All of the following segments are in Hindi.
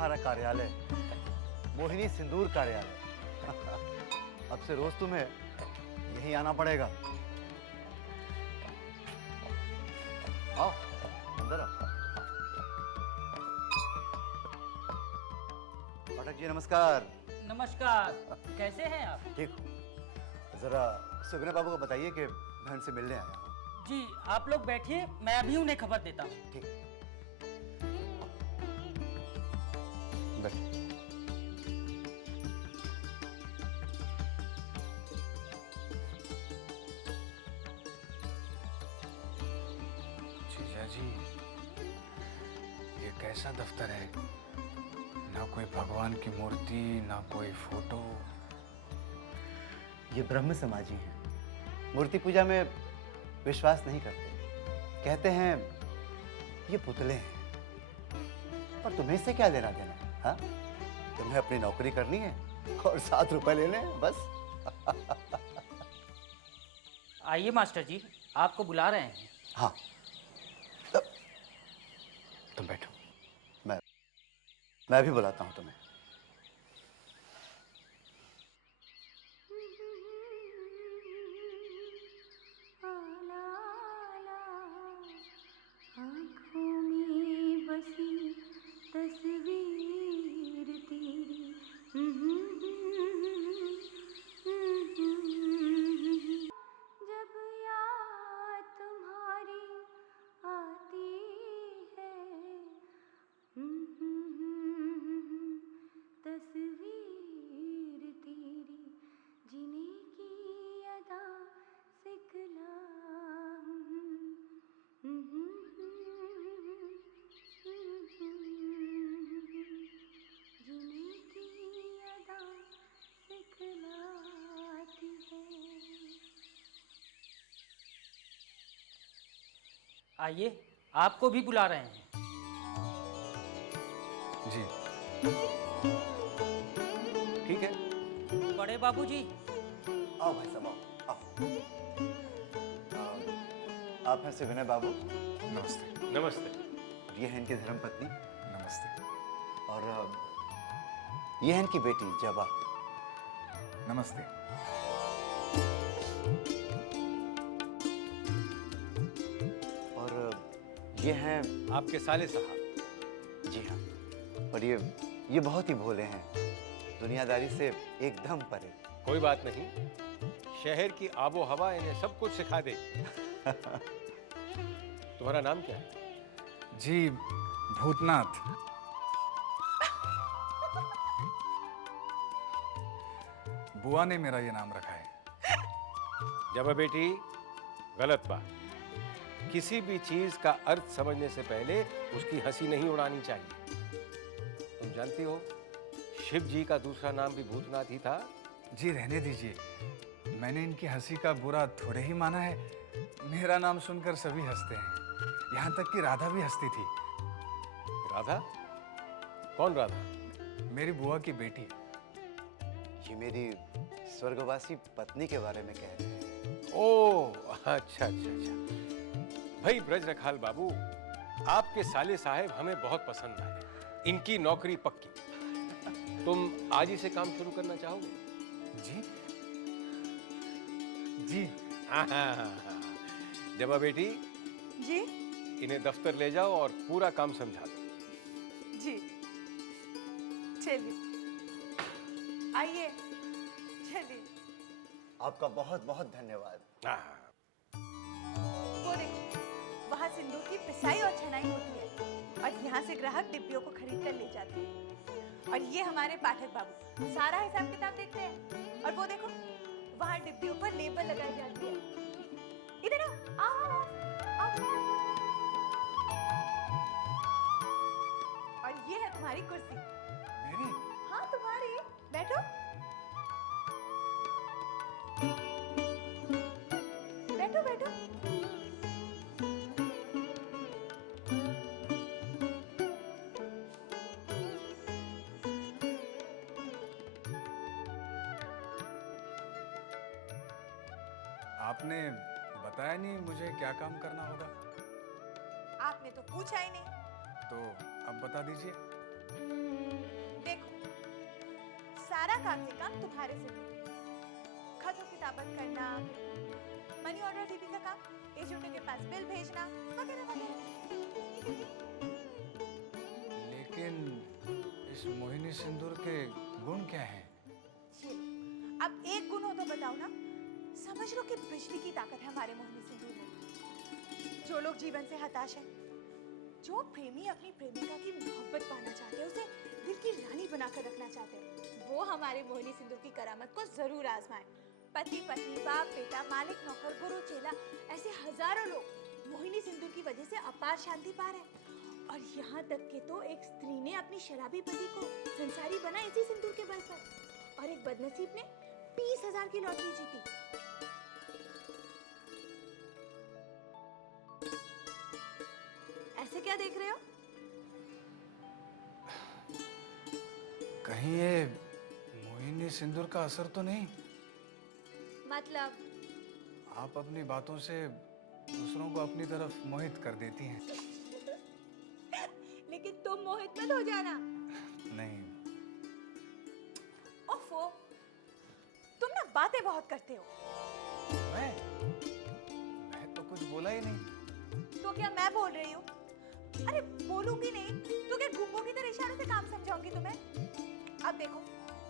हमारा कार्यालय, मोहिनी सिंदूर कार्यालय। अब से रोज तुम्हें यहीं आना पड़ेगा। आओ अंदर आओ। पाठक जी नमस्कार। नमस्कार। कैसे हैं आप? ठीक हूँ। जरा सुगने बाबू को बताइए कि बहन से मिलने आया हूँ। जी आप लोग बैठिए, मैं अभी उन्हें खबर देता हूँ। ठीक। बैठिए। जीजा जी, ये कैसा दफ्तर है? ना कोई भगवान की मूर्ति, ना कोई फोटो। ये ब्रह्म समाजी हैं, मूर्ति पूजा में विश्वास नहीं करते। कहते हैं ये पुतले हैं। पर तुम्हें इससे क्या लेना देना? हाँ, तुम्हें अपनी नौकरी करनी है और 7 रुपए लेने हैं बस। आइए मास्टर जी, आपको बुला रहे हैं। हाँ, तुम बैठो, मैं भी बुलाता हूँ तुम्हें। आँखों में बसी तस्वीर तेरी, जब याद तुम्हारी आती है, तस्वीर तेरी जीने की अदा सिखला, जीने की अदा सिखलाती है। आइए, आपको भी बुला रहे हैं। जी ठीक है। बड़े बाबूजी। आओ भाई साहब, आओ। आप हैं सुगने बाबू। नमस्ते। नमस्ते। और ये है इनकी धर्मपत्नी। नमस्ते। और ये है इनकी बेटी जबा। नमस्ते। और ये हैं आपके साले साहब। जी हाँ। और ये बहुत ही भोले हैं, दुनियादारी से एकदम परे। कोई बात नहीं, शहर की आबो हवा इन्हें सब कुछ सिखा दे। तुम्हारा नाम क्या है? जी भूतनाथ। बुआ ने मेरा ये नाम रखा है। जबा बेटी, गलत बात। किसी भी चीज का अर्थ समझने से पहले उसकी हंसी नहीं उड़ानी चाहिए। तुम जानती हो, शिव जी का दूसरा नाम भी भूतनाथ ही था। जी रहने दीजिए, मैंने इनकी हंसी का बुरा थोड़े ही माना है। मेरा नाम सुनकर सभी हंसते हैं, यहाँ तक कि राधा भी हंसती थी। राधा? कौन राधा? मेरी बुआ की बेटी। ये मेरी स्वर्गवासी पत्नी के बारे में कह रहे हैं। ओह अच्छा अच्छा अच्छा। भाई ब्रज रखाल बाबू, आपके साले साहब हमें बहुत पसंद आए। इनकी नौकरी पक्की। तुम आज ही से काम शुरू करना चाहोगे? जी जी। हाँ हाँ हाँ। जबा बेटी, जी इन्हें दफ्तर ले जाओ और पूरा काम समझा दो। जी चलिए, आइए चलिए। आपका बहुत बहुत धन्यवाद। हाँ। वो देखो, वहाँ सिंदूर की पिसाई और छनाई होती है और यहाँ से ग्राहक डिब्बियों को खरीद कर ले जाते हैं। और ये हमारे पाठक बाबू सारा हिसाब किताब देखते हैं। और वो देखो, वहाँ डिब्बियों पर लेबल लगाई जाती है। इधर आओ, आओ, आओ। और ये है तुम्हारी कुर्सी। मेरी? हाँ तुम्हारी, बैठो। बैठो बैठो। आपने बताया नहीं मुझे क्या काम करना होगा। आपने तो पूछा ही नहीं। तो अब बता दीजिए। देखो, सारा काम से काम तुम्हारे से खत किताबत करना, मनी ऑर्डर दीदी का काम, एजेंटों के पास बिल भेजना वगैरह वगैरह। लेकिन इस मोहिनी सिंदूर के गुण क्या हैं? ये लो, अब एक गुण हो तो बताओ ना। समझ लो कि बिजली की ताकत है हमारे मोहिनी सिंदूर में। जो लोग जीवन से हताश हैं, जो प्रेमी अपनी प्रेमिका की मोहब्बत पाना चाहते हैं, उसे दिल की रानी बनाकर रखना चाहते हैं, वो हमारे मोहिनी सिंदूर की करामत को जरूर आजमाएं। पति पत्नी, बाप बेटा, मालिक नौकर, गुरु चेला, ऐसे हजारों लोग मोहिनी सिंदूर की वजह से अपार शांति पा रहे हैं। और यहाँ तक कि तो एक स्त्री ने अपनी शराबी पति को संसारी बना इसी सिंदूर के बल पर, और एक बदनसीब ने 20,000 की लॉटरी जीती। ऐसे क्या देख रहे हो? कहीं ये मोहिनी सिंदूर का असर तो नहीं? मतलब आप अपनी बातों से दूसरों को अपनी तरफ मोहित कर देती हैं। लेकिन तुम मोहित मत हो जाना। नहीं। ओफो, तुम ना बातें बहुत करते हो। मैं तो कुछ बोला ही नहीं। तो क्या मैं बोल रही हूँ? अरे बोलूंगी नहीं तो क्या गूंगों की तरह इशारों से काम समझाऊंगी तुम्हें? अब देखो,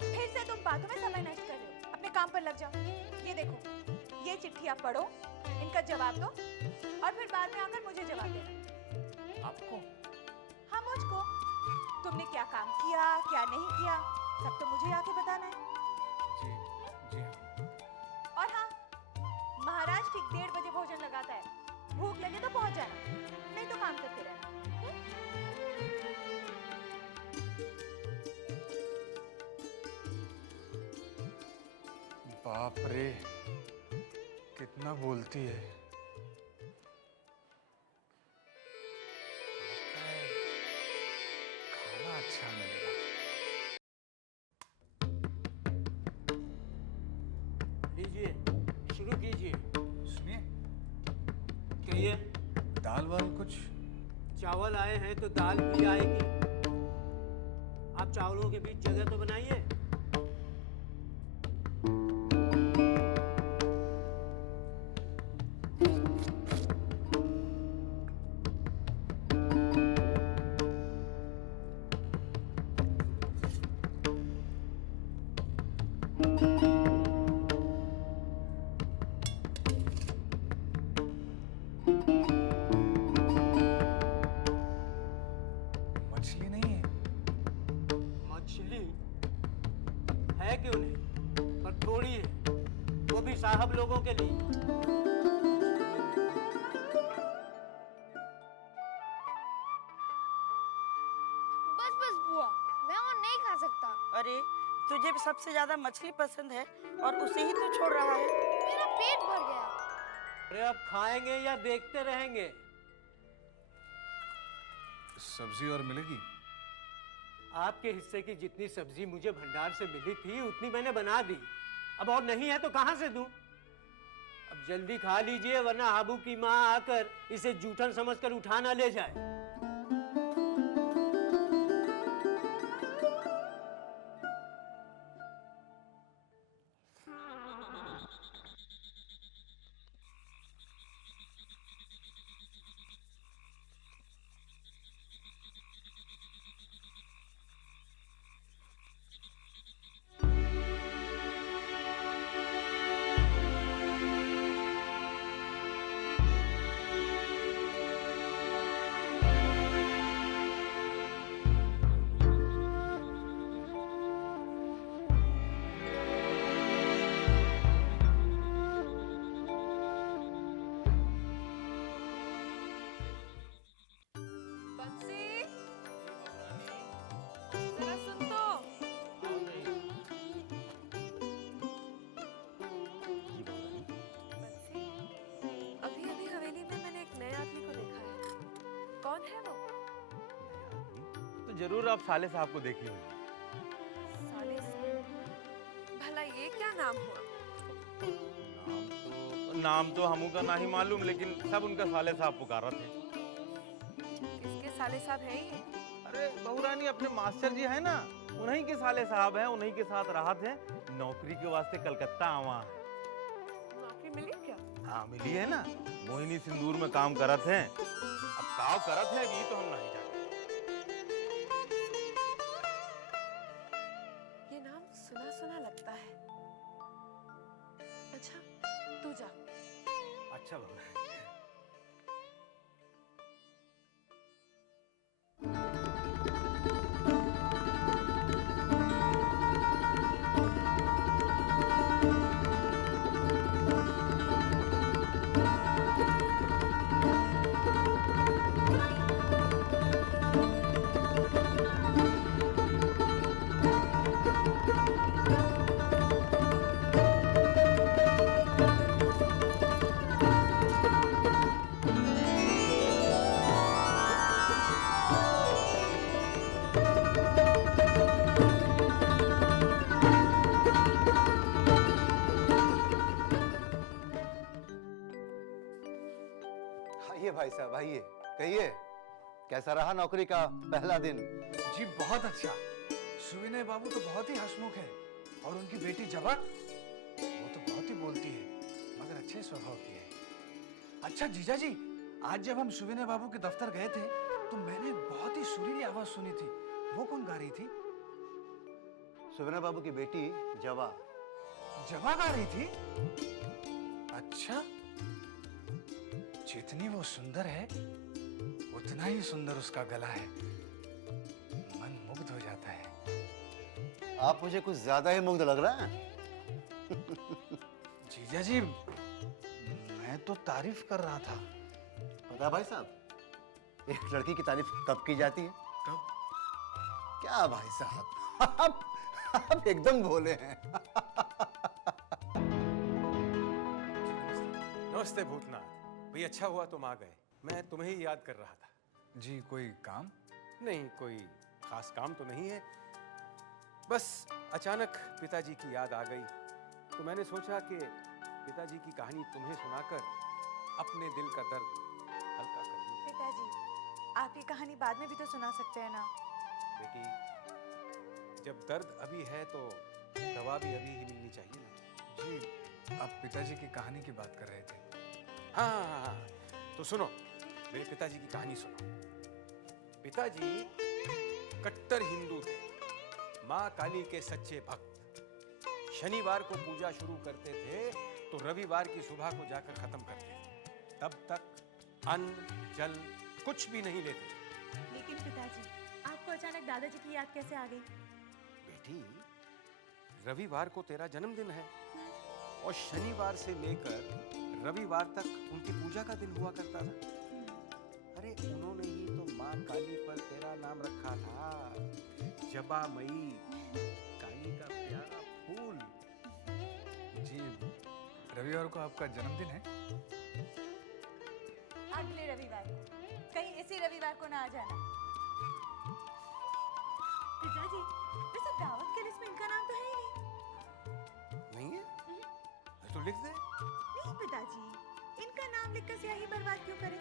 फिर से तुम बातों में समय नष्ट कर रहे हो, अपने काम पर लग जाओ। ये देखो, ये चिट्ठी आप पढ़ो, इनका जवाब दो, और फिर बाद में आकर मुझे जवाब देना। आपको? हाँ, मुझको। तुमने क्या काम किया, क्या नहीं किया, सब तो मुझे आके बताना है। जी हाँ। और हाँ, महाराज ठीक 1:30 बजे भोजन लगाता है। भूख लगे तो पहुंच जाना, नहीं तो काम करते रहना। बाप रे, कितना बोलती है। खाना अच्छा मिलेगा। लीजिए, शुरू कीजिए। सुनिए, कहिए। दाल वाल कुछ? चावल आए हैं तो दाल भी आएगी। आप चावलों के बीच जगह तो बनाइए। मछली नहीं है? मछली है क्यों नहीं, पर थोड़ी है, वो भी साहब लोगों के लिए। बस बस बुआ, मैं और नहीं खा सकता। अरे तुझे सबसे ज्यादा मछली पसंद है और उसे ही तू छोड़ रहा है। मेरा पेट भर गया। अरे अब खाएंगे या देखते रहेंगे? सब्जी और मिलेगी? आपके हिस्से की जितनी सब्जी मुझे भंडार से मिली थी उतनी मैंने बना दी। अब और नहीं है तो कहां से दूं? अब जल्दी खा लीजिए, वरना हाबू की माँ आकर इसे जूठन समझकर उठा ना ले जाए। बंसी, जरा सुन तो। बंसी, अभी अभी हवेली में मैंने एक नए आदमी को देखा है। कौन है वो? तो जरूर आप साले साहब को देखी होंगी। साले साहब? भला ये क्या नाम हुआ? नाम तो हमू का नहीं मालूम, लेकिन सब उनका साले साहब पुकारा थे। किसके साले साहब हैं ये? अरे अरे बहुरानी अपने मास्टर जी हैं ना, उन्हीं के साले साहब हैं, उन्हीं के साथ राहत हैं। नौकरी के वास्ते कलकत्ता आवा है। नौकरी मिली क्या? हाँ मिली है ना, मोहिनी सिंदूर में काम करत हैं। अब काव करत है ये तो हम नहीं जानते। ये नाम सुना सुना लगता है। अच्छा तू जा। अच्छा बाबू। आइए भाई साहब, आइए, कहिए कैसा रहा नौकरी का पहला दिन? जी बहुत अच्छा। सुविनय बाबू तो बहुत ही हंसमुख है और उनकी बेटी जबा वो तो बहुत ही बोलती है मगर अच्छे स्वभाव की है। अच्छा जीजा जी, आज जब हम सुविनय बाबू के दफ्तर गए थे तो मैंने बहुत ही सुरीली आवाज सुनी थी। वो कौन गा रही थी? सुविनय बाबू की बेटी जवा। जवा गा रही थी? अच्छा, जितनी वो सुंदर है उतना ही सुंदर उसका गला है। मन मुग्ध हो जाता है। आप मुझे कुछ ज्यादा ही मुग्ध लग रहा है। जीजा जी, मैं तो तारीफ कर रहा था। पता है भाई साहब, एक लड़की की तारीफ कब की जाती है? कब? क्या भाई साहब, आप एकदम भोले हैं। नमस्ते भूतनाथ भाई, अच्छा हुआ तुम आ गए। मैं तुम्हें ही याद कर रहा था। जी कोई काम? नहीं, कोई खास काम तो नहीं है, बस अचानक पिताजी की याद आ गई तो मैंने सोचा कि पिताजी की कहानी तुम्हें सुनाकर अपने दिल का दर्द हल्का कर दूं। पिताजी, आप ये कहानी बाद में भी तो सुना सकते हैं ना। बेटी, जब दर्द अभी है तो दवा भी अभी ही मिलनी चाहिए ना। जी, आप पिताजी की कहानी की बात कर रहे थे। हाँ, तो सुनो, मेरे पिताजी की कहानी सुनो। पिताजी कट्टर हिंदू थे, माँ काली के सच्चे भक्त। शनिवार को पूजा शुरू करते थे तो रविवार की सुबह को जाकर खत्म करते थे। तब तक अन्न जल कुछ भी नहीं लेते। लेकिन पिताजी, आपको अचानक दादाजी की याद कैसे आ गई? बेटी, रविवार को तेरा जन्मदिन है और शनिवार से लेकर रविवार तक उनकी पूजा का दिन हुआ करता था। अरे उन्होंने ही तो माँ काली पर तेरा नाम रखा था, जबा मई, काली का प्यारा फूल। जी, रविवार को आपका जन्मदिन है? अगले रविवार को, कहीं इसी रविवार को ना आ जाना। पिताजी, वैसे दावत के लिस्ट में इनका नाम तो है ही नहीं है? अरे तो लिख दे। नहीं पिताजी, इनका नाम लिखकर स्याही बर्बाद क्यों करें?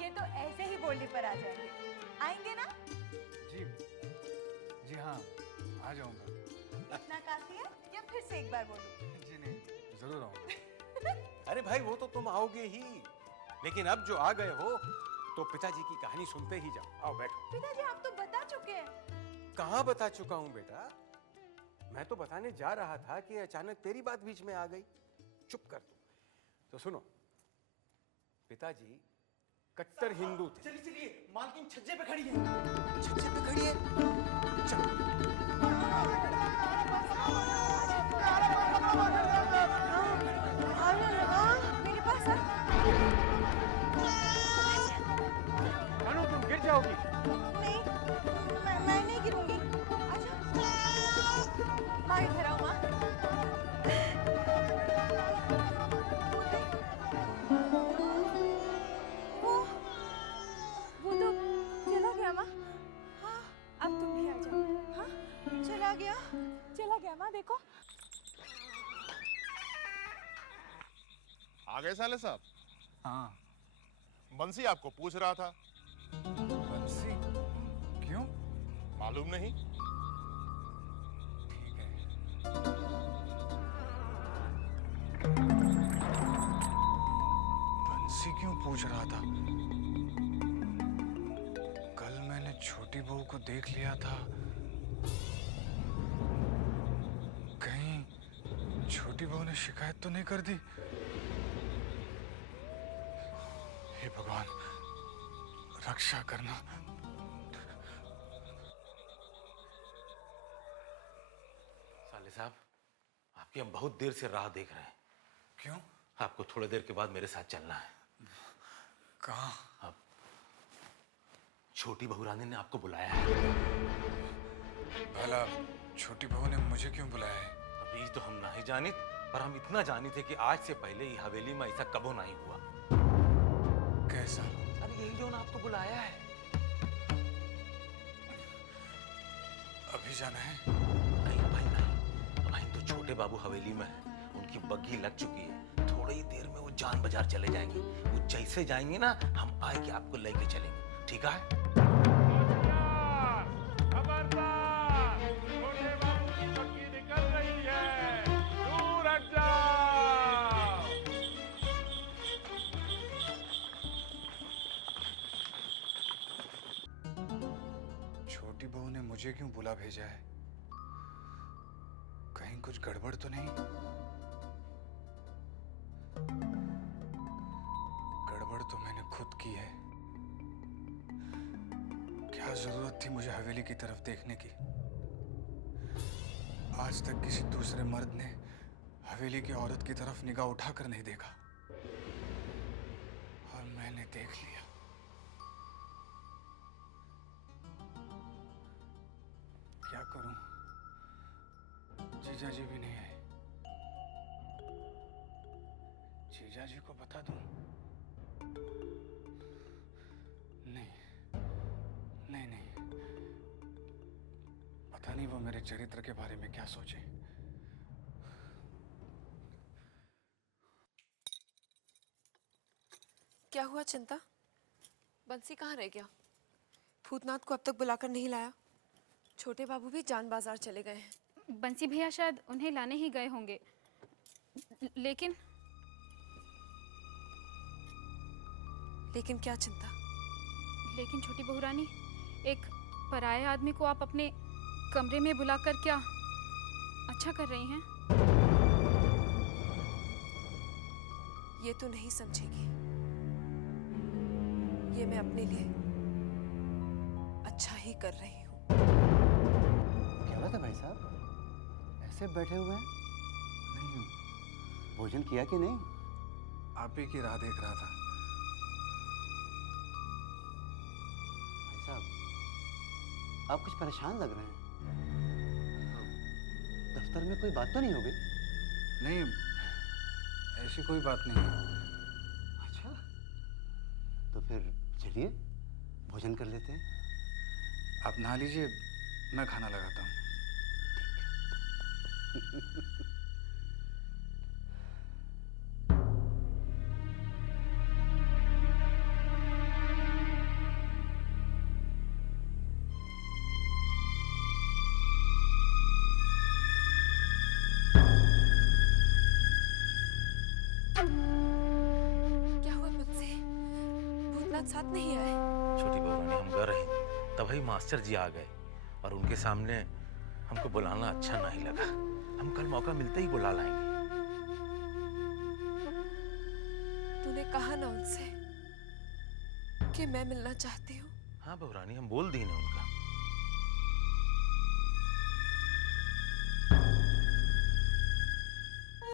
ये तो ऐसे ही बोलने पर आ जाएंगे। आएंगे ना? जी हाँ, आ जाऊंगा। इतना काफी है या फिर से एक बार बोलूं? जी नहीं, जरूर आऊंगा। अरे भाई, वो तो तुम आओगे ही, लेकिन अब जो आ गए हो तो पिताजी की कहानी सुनते ही जाओ। आओ बैठो। पिताजी, आप तो बता चुके हैं। कहाँ बता चुका हूँ बेटा? मैं तो बताने जा रहा था कि अचानक तेरी बात बीच में आ गई। चुप कर तू। तो सुनो, पिताजी कट्टर हिंदू थे। चलिए चलिए, मालकिन छज्जे पे खड़ी है। छज्जे पे खड़ी है? चल। मेरे पास आ। अनु, तुम गिर जाओगी। नहीं, मैं नहीं गिरूंगी। अच्छा, माँ इधर आओ माँ। वो तो चला गया माँ। हाँ, अब तुम भी आ जाओ। हाँ, चला गया माँ, देखो। आ गए साले साहब? हाँ। बंसी आपको पूछ रहा था। बंसी? मालूम नहीं? ठीक है। बंसी क्यों पूछ रहा था? कल मैंने छोटी बहू को देख लिया था। कहीं छोटी बहू ने शिकायत तो नहीं कर दी? हे भगवान, रक्षा करना। साले साहब, आपकी हम बहुत देर से राह देख रहे हैं। क्यों? आपको थोड़ी देर के बाद मेरे साथ चलना है। कहाँ? अब छोटी बहू रानी ने आपको बुलाया है। भला छोटी बहू ने मुझे क्यों बुलाया है? अभी तो हम नहीं जानी, पर हम इतना जानी थे कि आज से पहले ही हवेली में ऐसा कबो नहीं हुआ। कैसा? अरे यही जो आपको बुलाया है। अभी जाना है? नहीं भाई नहीं, भाई तो छोटे बाबू हवेली में है, उनकी बग्घी लग चुकी है। थोड़ी ही देर में वो जान बाजार चले जाएंगे। वो जैसे जाएंगे ना, हम आए कि आपको लेके चलेंगे, ठीक है? खबरदार! छोटे बाबू की बग्घी निकल रही है, दूर हट जाओ। छोटी बहू ने मुझे क्यों बुला भेजा है? कहीं कुछ गड़बड़ तो नहीं? गड़बड़ तो मैंने खुद की है। क्या जरूरत थी मुझे हवेली की तरफ देखने की? आज तक किसी दूसरे मर्द ने हवेली की औरत की तरफ निगाह उठाकर नहीं देखा, और मैंने देख लिया। क्या करूं? जीजा जी भी नहीं है। जीजा जी को बता दूं? नहीं नहीं नहीं, पता नहीं वो मेरे चरित्र के बारे में क्या सोचे। क्या हुआ चिंता? बंसी कहाँ रह गया? भूतनाथ को अब तक बुलाकर नहीं लाया। छोटे बाबू भी जान बाजार चले गए हैं। बंसी भैया शायद उन्हें लाने ही गए होंगे, लेकिन क्या चिंता? लेकिन छोटी बहू रानी, एक पराये आदमी को आप अपने कमरे में बुलाकर क्या अच्छा कर रही हैं? ये तो नहीं समझेगी। ये मैं अपने लिए अच्छा ही कर रही हूँ। क्या बात है भाई साहब, ऐसे बैठे हुए हैं? नहीं, भोजन किया कि नहीं? आप ही की राह देख रहा था। भाई साहब, आप कुछ परेशान लग रहे हैं। दफ्तर में कोई बात तो नहीं हो गई? नहीं, ऐसी कोई बात नहीं है। अच्छा, तो फिर चलिए भोजन कर लेते हैं। आप नहा लीजिए, मैं खाना लगाता हूँ। क्या हुआ मुझसे? भूतनाथ साथ नहीं आए? छोटी बहू रानी, हम घर रहे तभी मास्टर जी आ गए, और उनके सामने हमको बुलाना अच्छा नहीं लगा। हम कल मौका मिलते ही बुला लाएंगे। तूने कहा ना उनसे कि मैं मिलना चाहती हूँ? हाँ बहू रानी, हम बोल दी ना उनका।